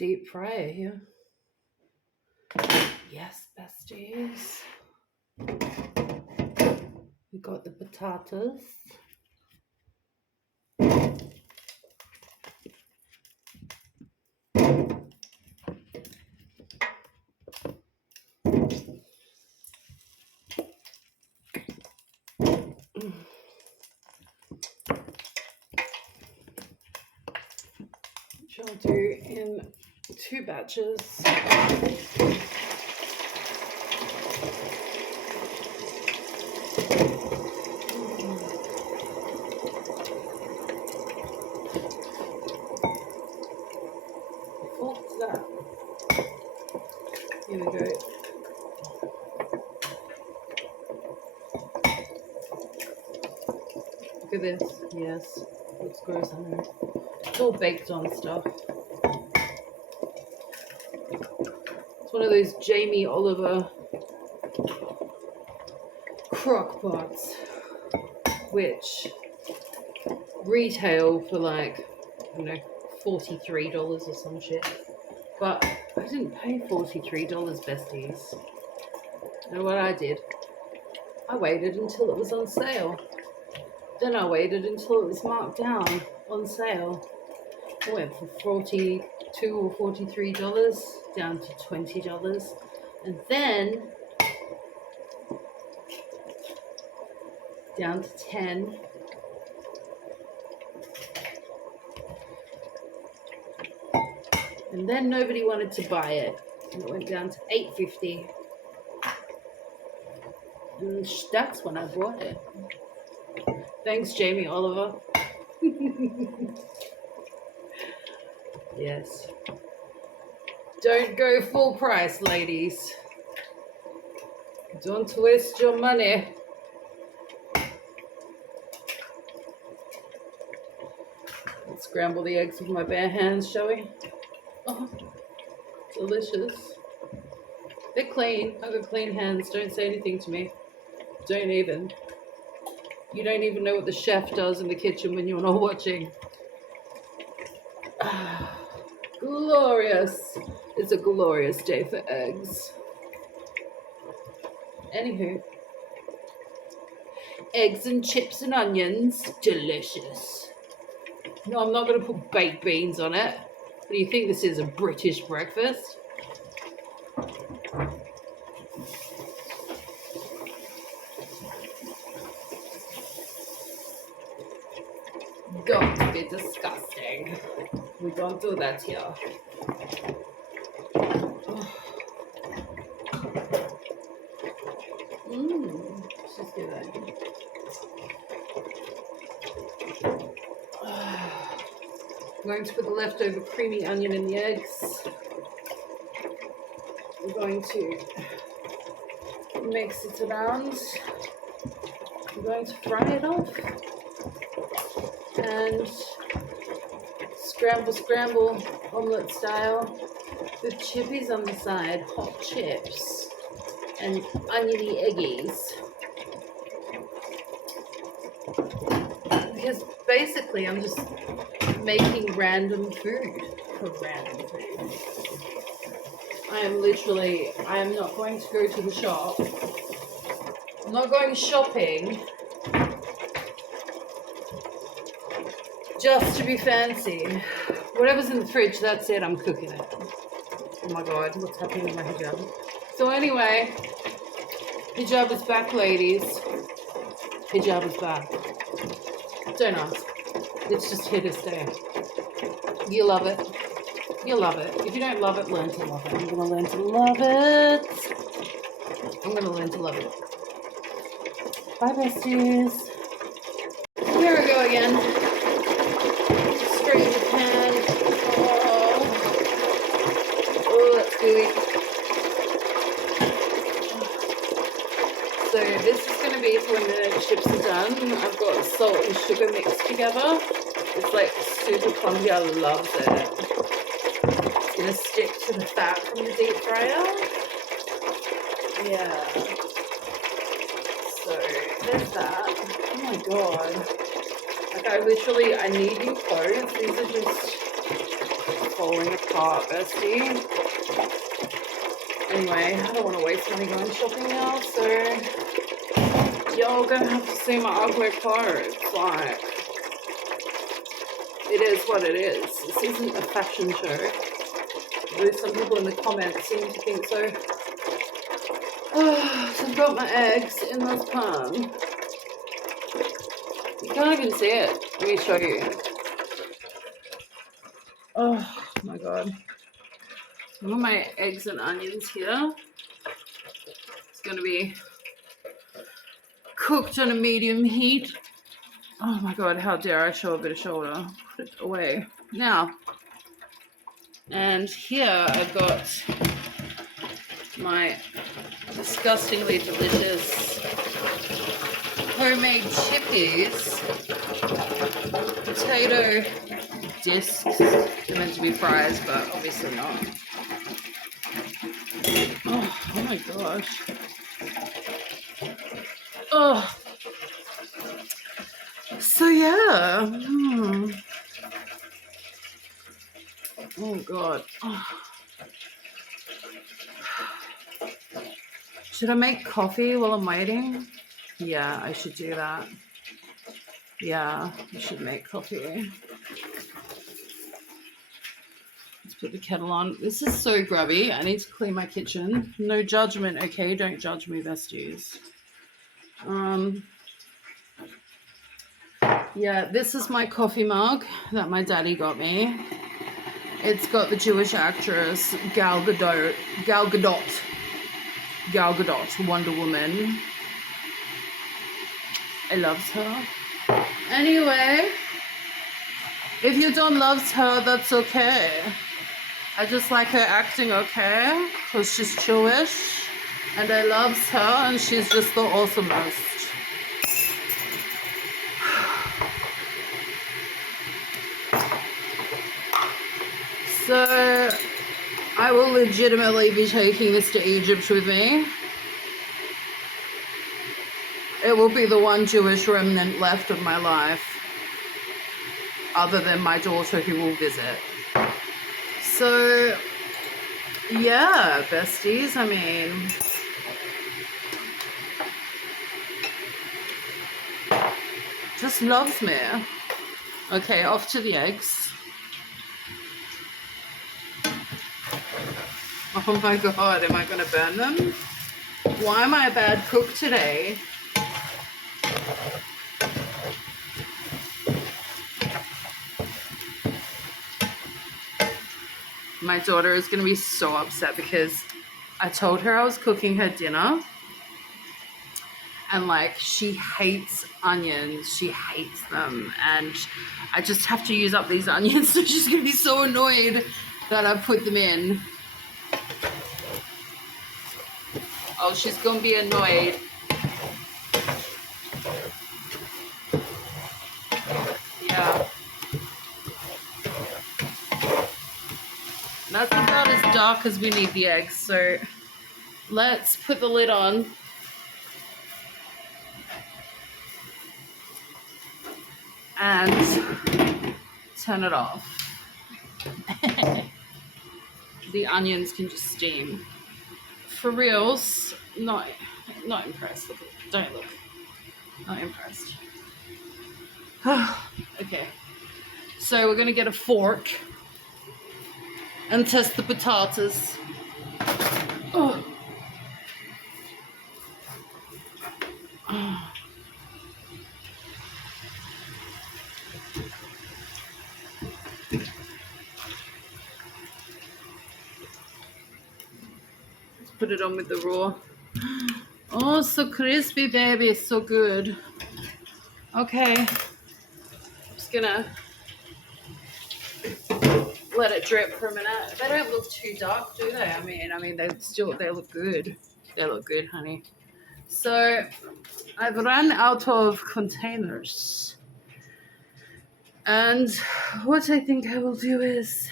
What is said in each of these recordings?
deep fryer here. Yes, besties. We got the potatoes. Which I'll do in 2 batches. What's that? Here we go. Look at this. Yes. Looks gross, I know. It's all baked on stuff. It's one of those Jamie Oliver crock pots, which retail for like, you know, $43 or some shit. But I didn't pay $43, besties. You know what I did? I waited until it was on sale. Then I waited until it was marked down on sale. I went from $42 or $43 down to $20. And then down to 10. And then nobody wanted to buy it. And it went down to $8.50. And that's when I bought it. Thanks, Jamie Oliver. Yes. Don't go full price, ladies. Don't waste your money. Let's scramble the eggs with my bare hands, shall we? Oh, delicious. They're clean. I've got clean hands. Don't say anything to me. Don't even. You don't even know what the chef does in the kitchen when you're not watching. Glorious. It's a glorious day for eggs. Anywho. Eggs and chips and onions. Delicious. No, I'm not going to put baked beans on it. What do you think this is, a British breakfast? Don't be disgusting. We don't do that here. Let's just do that. I'm going to put the leftover creamy onion in the eggs. We're going to mix it around. I'm going to fry it off. And scramble, omelette style, with chippies on the side, hot chips, and oniony eggies. Because basically I'm just making random food for random food. I am not going to go to the shop. I'm not going shopping just to be fancy. Whatever's in the fridge, that's it, I'm cooking it. Oh my god, what's happening with my hijab? So anyway, hijab is back, ladies. Hijab is back. Don't ask. It's just here to stay. You love it. You love it. If you don't love it, learn to love it. I'm gonna learn to love it. I'm gonna learn to love it. Bye, besties. Here we go again. Straight in the pan. Oh, that's gooey. So this is going to be for when the chips are done. I've got salt and sugar mixed together. It's like super clumpy. I love it. It's going to stick to the fat from the deep fryer. Yeah. So there's that. Oh my god. Like I need new clothes. These are just falling apart, bestie. Anyway, I don't want to waste money going shopping now, so y'all gonna have to see my ugly clothes. Like, it is what it is. This isn't a fashion show. Though some people in the comments seem to think so. So I've got my eggs in this pan. You can't even see it. Let me show you. Oh my god. I've got my eggs and onions here. It's going to be cooked on a medium heat. Oh my god, how dare I show a bit of shoulder. Put it away. Now, and here I've got my disgustingly delicious homemade chippies. Potato discs. They're meant to be fries, but obviously not. Oh my gosh. Oh. So yeah. Oh god. Oh. Should I make coffee while I'm waiting? Yeah, I should do that. Yeah, I should make coffee. Let's put the kettle on. This is so grubby. I need to clean my kitchen. No judgment, okay? Don't judge me, besties. Yeah, this is my coffee mug that my daddy got me. It's got the Jewish actress Gal Gadot, Wonder Woman. I loves her. Anyway, if you don't love her, that's okay. I just like her acting, okay? Because she's Jewish and I loves her and she's just the awesomest. So I will legitimately be taking this to Egypt with me. It will be the one Jewish remnant left of my life, other than my daughter who will visit. So, yeah, besties, I mean, just loves me. Okay, off to the eggs. Oh my god, am I going to burn them? Why am I a bad cook today? My daughter is going to be so upset because I told her I was cooking her dinner. And like, she hates onions. She hates them. And I just have to use up these onions. So she's going to be so annoyed that I put them in. Oh, she's going to be annoyed. Yeah. That's about as dark as we need the eggs. So let's put the lid on. And turn it off. The onions can just steam. For reals, not impressed. Don't look. Not impressed. Okay. So we're gonna get a fork and test the potatoes. Oh. Let's put it on with the raw. Oh, so crispy, baby. It's so good. Okay. I'm just gonna let it drip for a minute. They don't look too dark, do they? I mean, they look good. They look good, honey. So I've run out of containers. And what I think I will do is,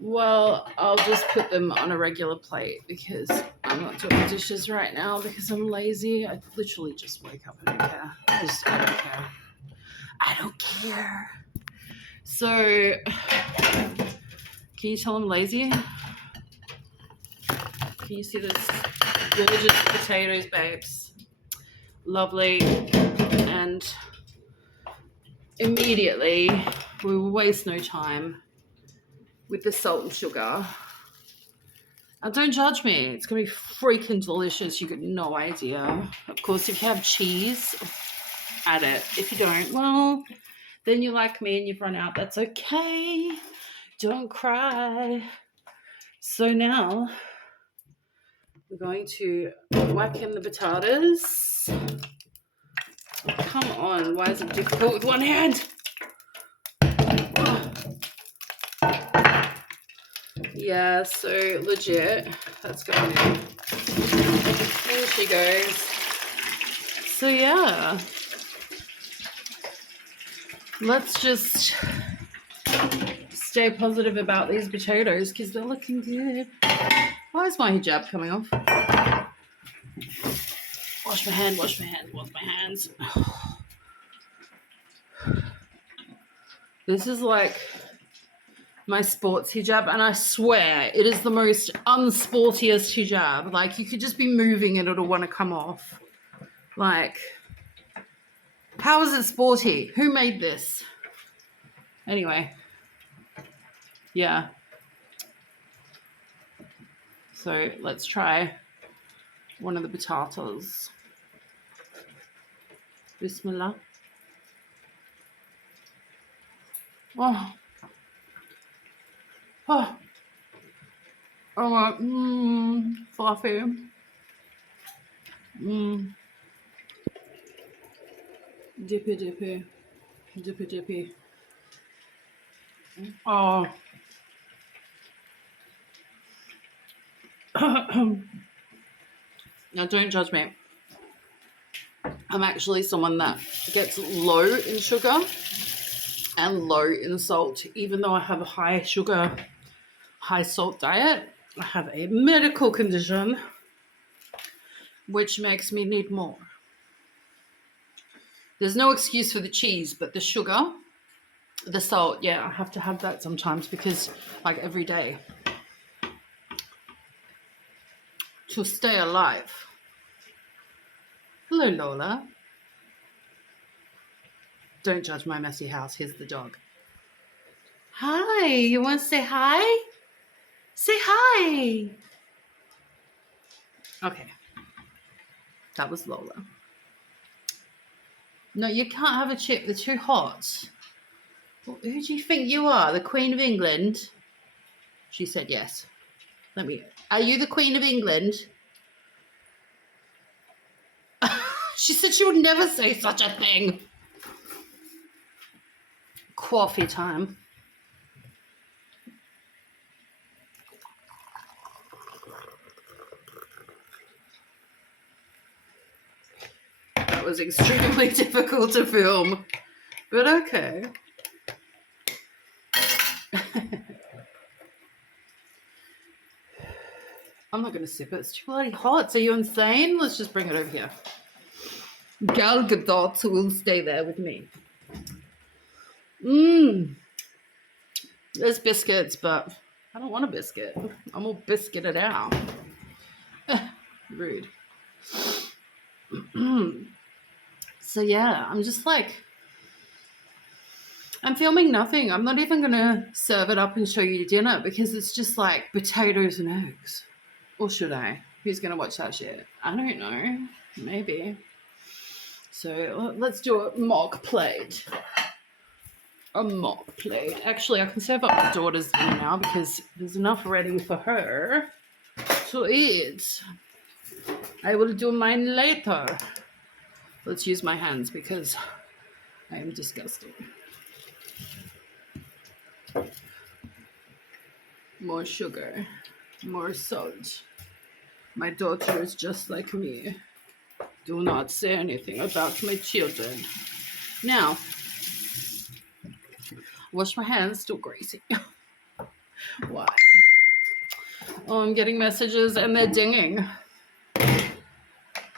well, I'll just put them on a regular plate because I'm not doing dishes right now because I'm lazy. I literally just wake up. I don't care. I don't care. So, can you tell I'm lazy? Can you see this gorgeous potatoes, babes? Lovely. And immediately, we will waste no time with the salt and sugar. And don't judge me. It's going to be freaking delicious. You got no idea. Of course, if you have cheese, add it. If you don't, well, then you're like me and you've run out. That's okay. Don't cry. So now we're going to whack in the potatoes. Come on, why is it difficult with one hand? Yeah, so legit. That's going in. Here she goes. So yeah. Let's just stay positive about these potatoes because they're looking good. Why is my hijab coming off? Wash my hand, wash my hand, wash my hands. This is like my sports hijab, and I swear it is the most unsportiest hijab. Like, you could just be moving and it'll want to come off. Like, how is it sporty? Who made this? Anyway, yeah. So let's try one of the potatoes. Bismillah. Oh. Oh. Oh, fluffy. Dippy, dippy. Dippy, dippy. Oh. Now, don't judge me. I'm actually someone that gets low in sugar and low in salt. Even though I have a high sugar, high salt diet, I have a medical condition which makes me need more. There's no excuse for the cheese, but the sugar, the salt, yeah, I have to have that sometimes because, like, every day to stay alive. Hello, Lola. Don't judge my messy house. Here's the dog. Hi, you want to say hi? Say hi. Okay. That was Lola. No, you can't have a chip. They're too hot. Well, who do you think you are? The Queen of England? She said yes. Are you the Queen of England? She said she would never say such a thing. Coffee time. That was extremely difficult to film, but okay. I'm not going to sip it. It's too bloody hot. Are you insane? Let's just bring it over here. Gal Gadot will stay there with me. There's biscuits, but I don't want a biscuit. I'm all biscuited out. Rude. So yeah, I'm just like, I'm filming nothing. I'm not even going to serve it up and show you dinner because it's just like potatoes and eggs. Or should I? Who's going to watch that shit? I don't know. Maybe. So let's do a mock plate. A mock plate. Actually, I can serve up the daughter's dinner now because there's enough ready for her to eat. I will do mine later. Let's use my hands because I am disgusting. More sugar. More salt. My daughter is just like me. Do not say anything about my children. Now, wash my hands, still greasy. Why? Oh, I'm getting messages and they're dinging.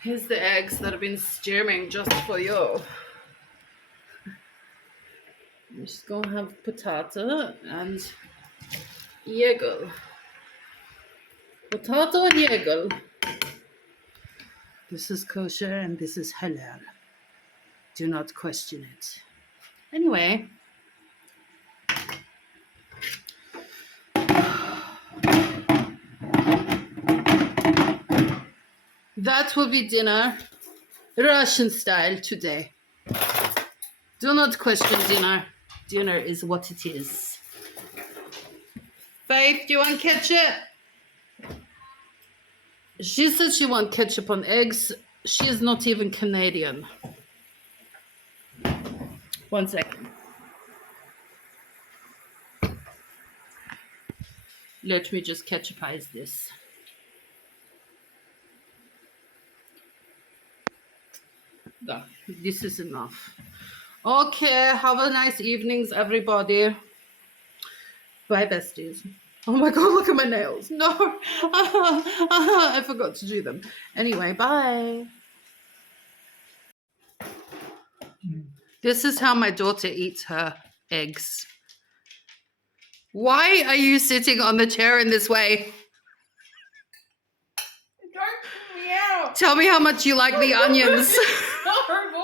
Here's the eggs that have been steaming just for you. I'm just gonna have potato and yegel. Potato and yegel. This is kosher and this is halal. Do not question it. Anyway. That will be dinner, Russian style today. Do not question dinner. Dinner is what it is. Faith, do you want ketchup? She said she wants ketchup on eggs. She is not even Canadian. 1 second. Let me just ketchupize this. No, this is enough. Okay, have a nice evenings, everybody. Bye, besties. Oh my God, look at my nails. No, I forgot to do them. Anyway, bye. This is how my daughter eats her eggs. Why are you sitting on the chair in this way? Don't kick me out. Tell me how much you like the onions. It's horrible.